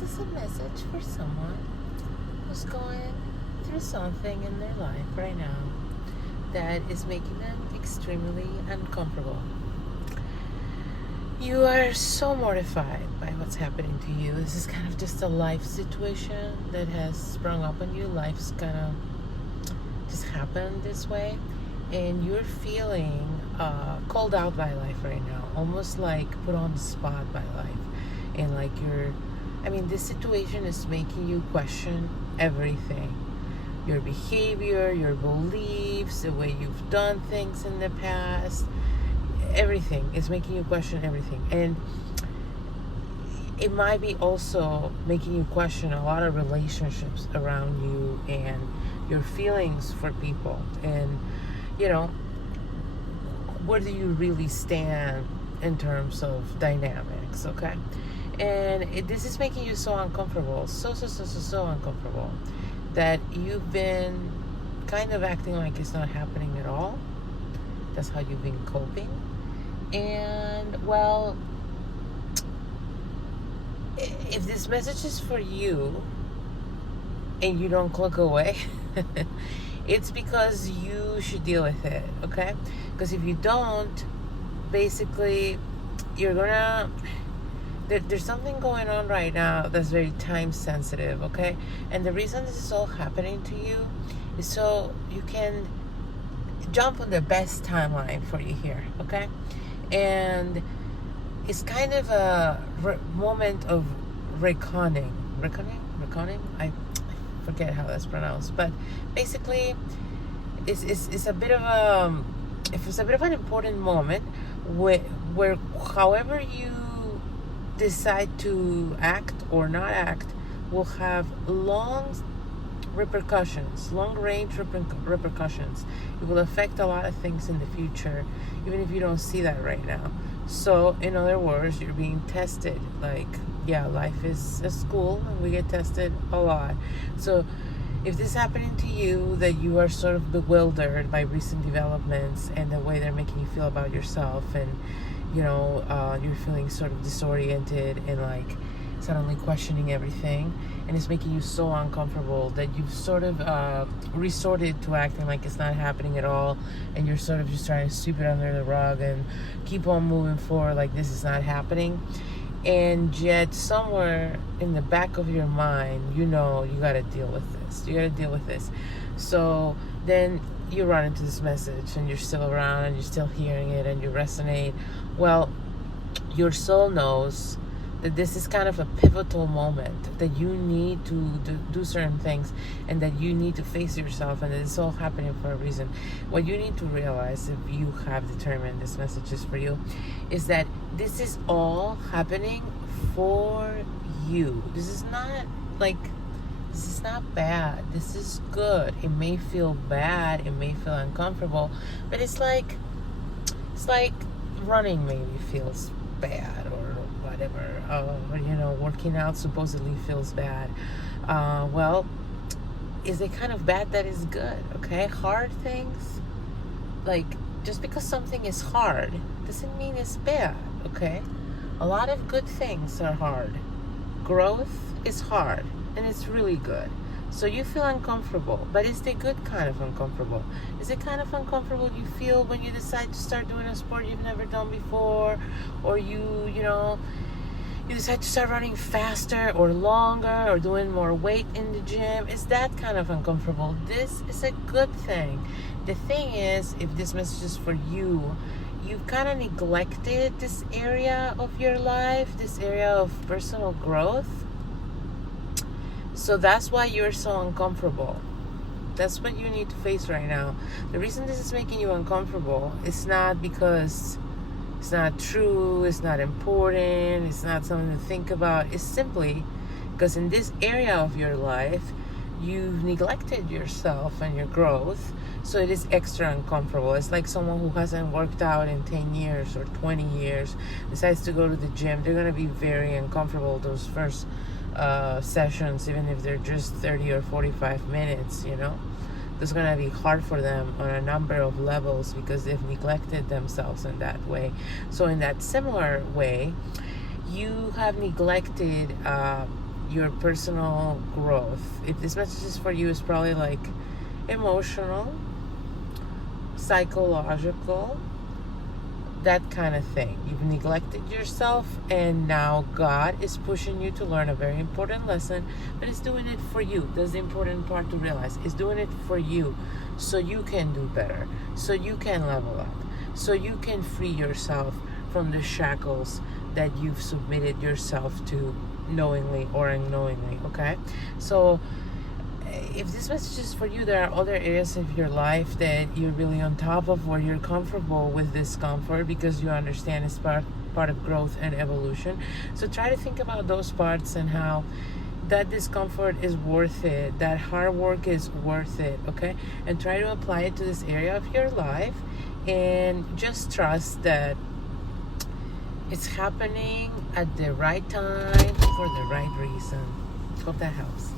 This is a message for someone who's going through something in their life right now that is making them extremely uncomfortable. You are so mortified by what's happening to you. This is kind of just a life situation that has sprung up on you. Life's kind of just happened this way. And you're feeling called out by life right now. Almost like put on the spot by life. And like this situation is making you question everything. Your behavior, your beliefs, the way you've done things in the past. Everything is making you question everything. And it might be also making you question a lot of relationships around you and your feelings for people. And, where do you really stand in terms of dynamics, okay? And this is making you so uncomfortable, so uncomfortable, that you've been kind of acting like it's not happening at all. That's how you've been coping. And, well, if this message is for you and you don't click away, it's because you should deal with it, okay? Because if you don't, basically, you're gonna... There's something going on right now that's very time sensitive, okay? And the reason this is all happening to you is so you can jump on the best timeline for you here, okay? And it's kind of a moment of reckoning. Reckoning? I forget how that's pronounced, but basically, it's a bit of an important moment where however you decide to act or not act will have long range repercussions. It will affect a lot of things in the future, even if you don't see that right now. So, in other words, you're being tested. Life is a school and we get tested a lot. So, if this is happening to you, that you are sort of bewildered by recent developments and the way they're making you feel about yourself, and you're feeling sort of disoriented and like suddenly questioning everything, and it's making you so uncomfortable that you've sort of resorted to acting like it's not happening at all, and you're sort of just trying to sweep it under the rug and keep on moving forward like this is not happening. And yet somewhere in the back of your mind, you gotta deal with this. So then you run into this message and you're still around and you're still hearing it and you resonate. Well, your soul knows that this is kind of a pivotal moment, that you need to do certain things, and that you need to face yourself, and that it's all happening for a reason. What you need to realize, if you have determined this message is for you, is that this is all happening for you. This is not bad. This is good. It may feel bad, it may feel uncomfortable, but it's like running maybe feels bad, or whatever, working out supposedly feels bad. Well, is it kind of bad that is good, okay? Hard things, just because something is hard doesn't mean it's bad, okay? A lot of good things are hard. Growth is hard, and it's really good. So you feel uncomfortable, but it's the good kind of uncomfortable. Is it kind of uncomfortable you feel when you decide to start doing a sport you've never done before, or you decide to start running faster or longer or doing more weight in the gym? Is that kind of uncomfortable? This is a good thing. The thing is, if this message is for you, you've kind of neglected this area of your life, this area of personal growth. So that's why you're so uncomfortable. That's what you need to face right now. The reason this is making you uncomfortable is not because it's not true, it's not important, it's not something to think about. It's simply because in this area of your life, you've neglected yourself and your growth, so it is extra uncomfortable. It's like someone who hasn't worked out in 10 years or 20 years decides to go to the gym. They're going to be very uncomfortable those first sessions, even if they're just 30 or 45 minutes, It's going to be hard for them on a number of levels because they've neglected themselves in that way. So in that similar way, you have neglected your personal growth. If this message is for you, it's probably like emotional, psychological, that kind of thing. You've neglected yourself, and now God is pushing you to learn a very important lesson, but it's doing it for you. That's the important part to realize. It's doing it for you so you can do better, so you can level up, so you can free yourself from the shackles that you've submitted yourself to knowingly or unknowingly, okay? So if this message is for you, there are other areas of your life that you're really on top of, where you're comfortable with discomfort because you understand it's part of growth and evolution. So try to think about those parts and how that discomfort is worth it, that hard work is worth it, okay? And try to apply it to this area of your life, and just trust that it's happening at the right time for the right reason. Hope that helps.